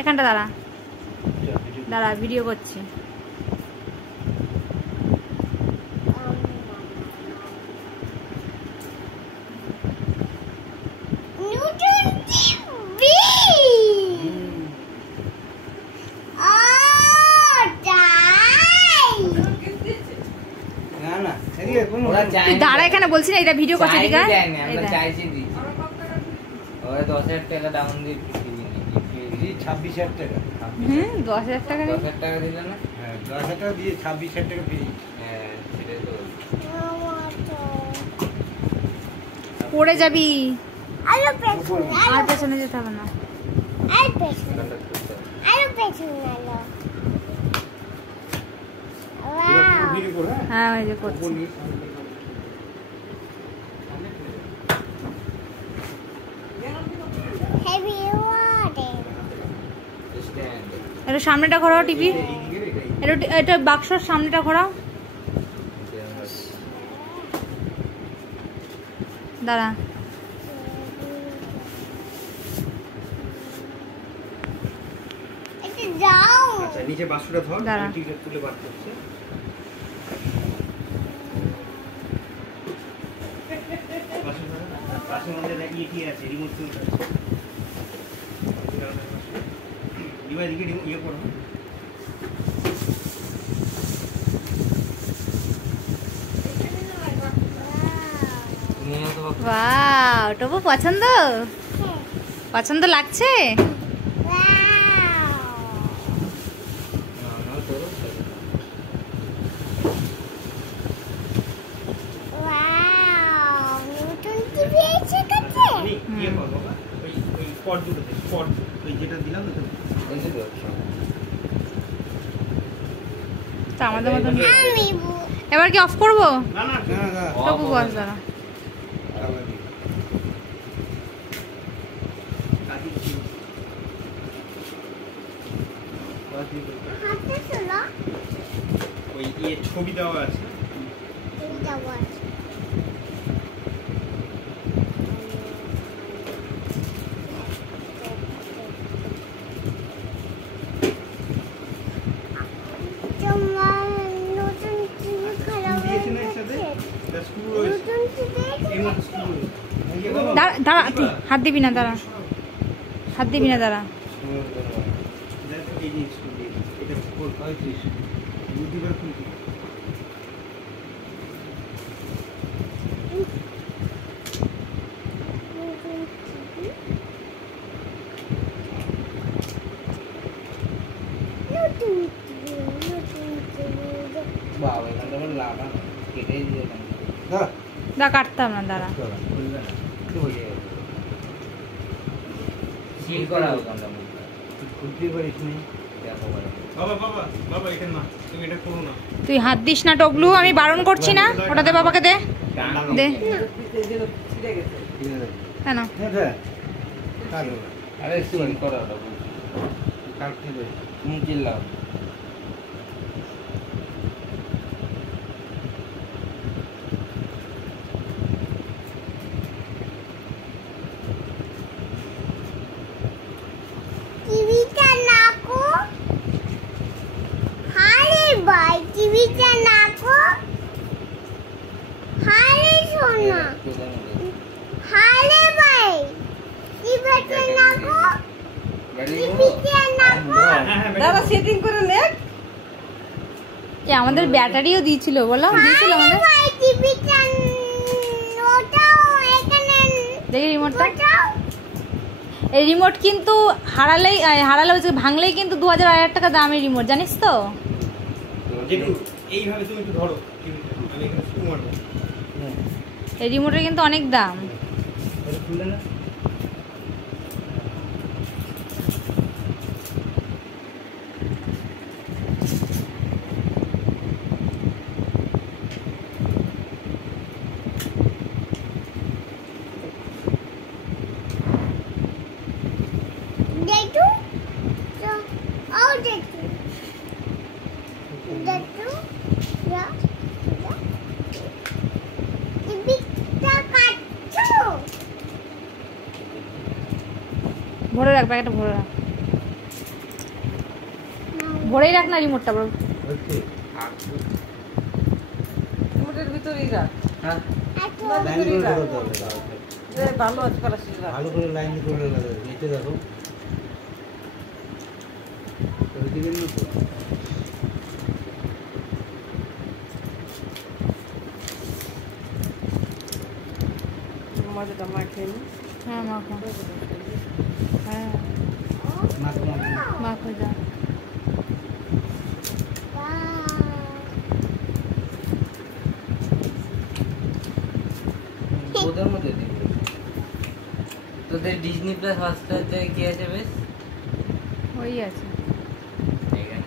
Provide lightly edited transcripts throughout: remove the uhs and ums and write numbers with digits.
এখানটা দাঁড়া দাঁড়া, ভিডিও করছি। দাঁড়া এখানে, বলছি না এটা ভিডিও করছি। ঠিক আছে 10,000 টাকা ডাউন দিয়ে 26,000 টাকা। 10,000 টাকা 10,000 টাকা দিলে না? হ্যাঁ 10,000 টাকা দিয়ে 26,000 টাকা পেয়ে। হ্যাঁ সেটাই তো পড়ে যাবি। আর পেছনে যেতে হবে না। হ্যাঁ ওই যে করছি। একটু সামনেটা ঘোরাও টিভি, এটা বাক্সর সামনেটা ঘোরাও। দাঁড়া আচ্ছা নিচে বাক্সটা ধর, দাঁড়া টিকিট তুলে বার করছে। বাক্সের মধ্যে দেখি কি আছে, রিমোট তুলতে আছে। এদিকে ইয়ে করো। ওয়াও, টপু পছন্দ? পছন্দ লাগছে? আমাদের মতন এবার কি অফ করবো? টপু বস দাঁড়া। ছবি দেওয়া আছে। দাঁড়া, হাত দিবি না, দাঁড়া হাত দিবি না, দাঁড়া। দা কাটতাম না, দাঁড়া। তুই হাত দিস না টবলু, আমি বারণ করছি না। ওটা দে বাবাকে, দে দে। কেন আরে সিন করা চিল্লাও। আমাদের ব্যাটারিও দিয়েছিল, বলো দিয়েছিল আমাদের। দেখি রিমোটটা, এই রিমোট কিন্তু হারালে ভাঙলেই কিন্তু 2,000 টাকা দামের রিমোট, জানিস তো? এই রিমোটের কিন্তু অনেক দাম। ভরে রাখ, প্যাকেটটা ভরে রাখ। ভরেই রাখ না রিমোটটা বড়। হচ্ছে রিমোটের ভিতরেই রাখ। হ্যাঁ লাইন করে ধরতে হবে তাহলে। ভালো আছে প্লাস্টিক রাখ। ভালো করে লাইন করে লাগা নিচে দেখো ওইদিকে নিয়ে তো মজাটা মাখিয়ে নি। হ্যাঁ মাখো, হ্যাঁ মাছ মাখো যা। ওদের মধ্যে দিবি। তোদের ডিজনি প্লাস হটস্টারতে কি আছে বেশ? ওই আছে এখানে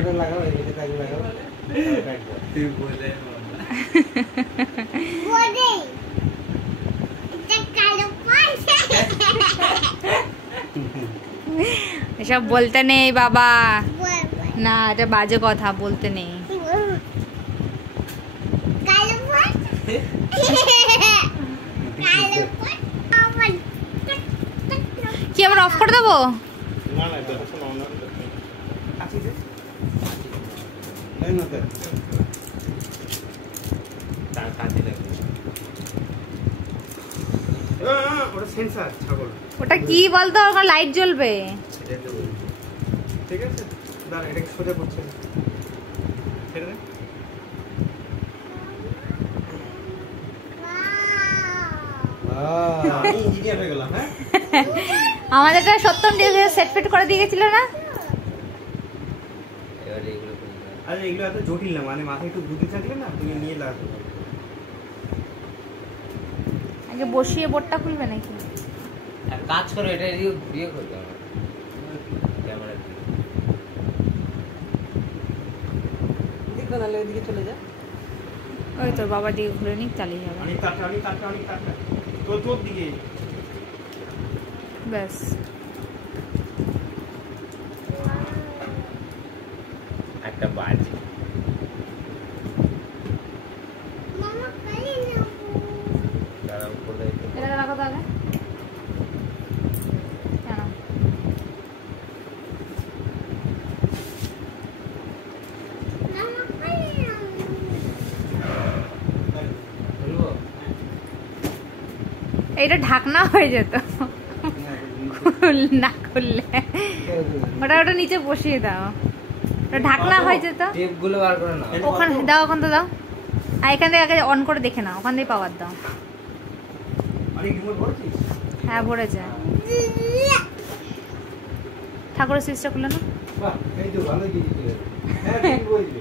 এটা লাগাও এটা কাজে লাগাও তুই বলে মামা। এসব বলতে নেই বাবা, না এটা বাজে কথা, বলতে নেই। কি আবার অফ করে দেবো? না না এটা শোনো না আছে যে লাইন হতে তার কাছে লাগবে। ওটা সেন্সর ছাগল। ওটা কি বলতো, ওখানে লাইট জ্বলবে। সেটাই তো বলছি। ঠিক আছে দাঁড়া এটাকে সোজা করছে না। ছেড়ে দে। আমি ইঞ্জিনিয়ার হয়ে গেলাম। হ্যাঁ আমাদেরটা সত্যম দিয়ে সেট ফিট করে দিয়ে গেছিল না? এবারে এগুলো করতে হবে। আরে এগুলো এত জটিল না, মানে মাথায় একটু বুদ্ধি থাকলে না তুমি নিয়ে লাগবে। আগে বসিয়ে বোর্ডটা খুলবে নাকি? আর কাজ করো, এটা দিয়ে করতে হবে ক্যামেরা দিয়ে। দেখবে নাহলে ওইদিকে চলে যা। ওই তোর বাবা দিকে ঘুরে নিক, চালিয়ে যাবে। অনেক তাড়াতাড়ি অনেক তাড়াতাড়ি অনেক তাড়াতাড়ি তোর দিকে। ব্যাস একটা বাজে দাঁড়াও বলে এটা রাখো তাহলে। কেন? বলবো এইটা ঢাকনা হয়ে যেত না খুললে। ওটা নিচে বসিয়ে দাও, ওটা ঢাকনা হয়ে যেত। টেপ গুলো বার করে নাও। ওখানে দাও, ওখান তো দাও। আর এখান থেকে আগে অন করে দেখে নাও, ওখান থেকে পাওয়ার দাও। অনেক রিমোট ভরছিস? হ্যাঁ ভরেছে। ঠাকুরের সুইচটা খুলে না। বাহ এই তো ভালো জিনিস ছিল। হ্যাঁ ঠিক বলছি।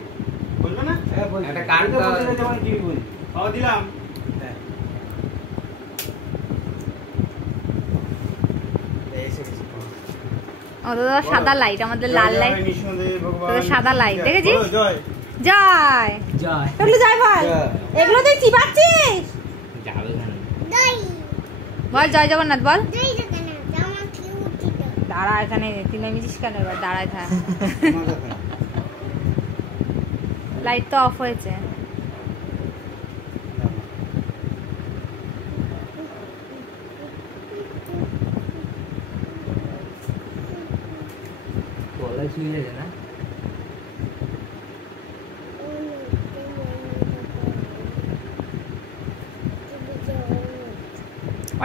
বলবে না? হ্যাঁ বলছি। একটা কার্ড এটা দাও। বলতে যেমন কি বলছি। বাবা দিলাম। হ্যাঁ এসে গেছে। ওদের তো সাদা লাইট, আমাদের লাল লাইট। তোদের সাদা light, দেখেছিস? জয় জয় জয় এগুলো জয় বল, জয়। এগুলো তুই চিবাচ্ছিস? যাবে কেন? বল জয় জগন্নাথ বল। দাঁড়া এখানে, তুই নেমেছিস কেন? এবার দাঁড়ায় থাক। মজা থাকে। লাইট তো অফ হয়েছে। গলায় শুয়ে যাবে না?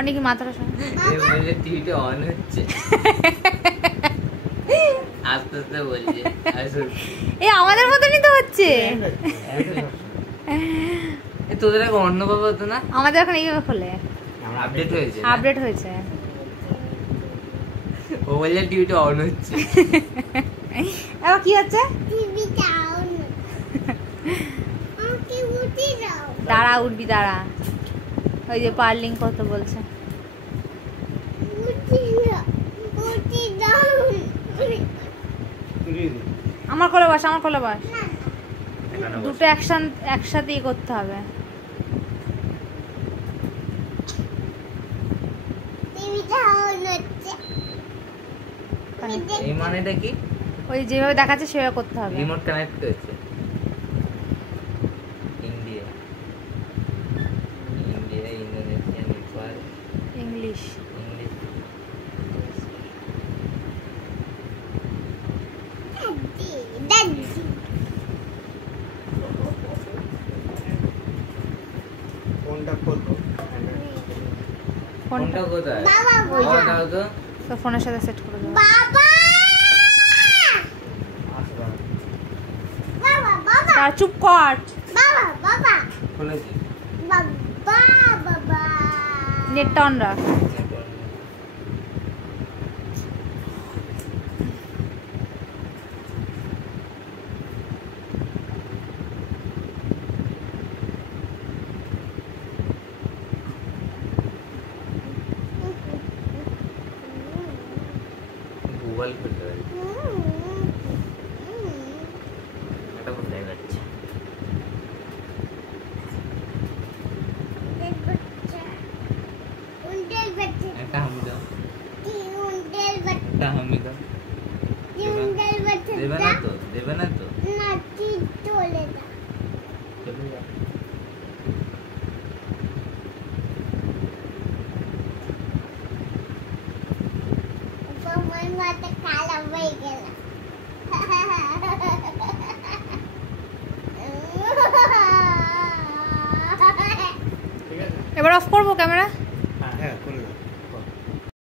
অনেক মাথাটা সব এ বললে টিভিটা অন হচ্ছে। আস্তে আস্তে বলছে। আসুন। এ আমাদের মতনই তো হচ্ছে। এ তোদের আগে অন্য বাবা হতো না? আমাদের এখন এইভাবে খোলে, আপডেট হয়েছে না? আপডেট হয়েছে। ও বললে টিভিটা অন হচ্ছে। এবার কি হচ্ছে? দাঁড়া উঠবি, দাঁড়া। ওই যে পার্লিং কত বলছে। ফিরিয়ে দিই। আমার কোলে বস, আমার কোলে বস। এখানে বস। দুটো একসাথেই করতে হবে। টিভিটা অন হচ্ছে। এই মানেটা কি? ওই যেভাবে দেখাচ্ছে সেভাবে করতে হবে। রিমোট কানেক্ট হয়েছে। India, Indonesia, Nepal, English. English. দাদি ফোনটা খোলো। ফোনটা কোথায়? বাবা ওই যে। দাও তো। তো ফোনের সাথে সেট করে দেবো। বাবা আসবা। বাবা বাবা আর চুপ কর। বাবা বাবা খুলেছি। বাবা বাবা নেটটা অন রাখ। গুগল খুলতে পারি। এটা কোথায় যাচ্ছে? উন্ডেল বাচ্চা এটা আমি দাও। কি উন্ডেল বাচ্চা এটা আমি দাও। কি উন্ডেল বাচ্চা দেবে না তো? দেবে না তো? না কি চলে যা চলে যাও। আমার মাথা কালা হয়ে গেল ঠিক আছে? এবার অফ করবো ক্যামেরা।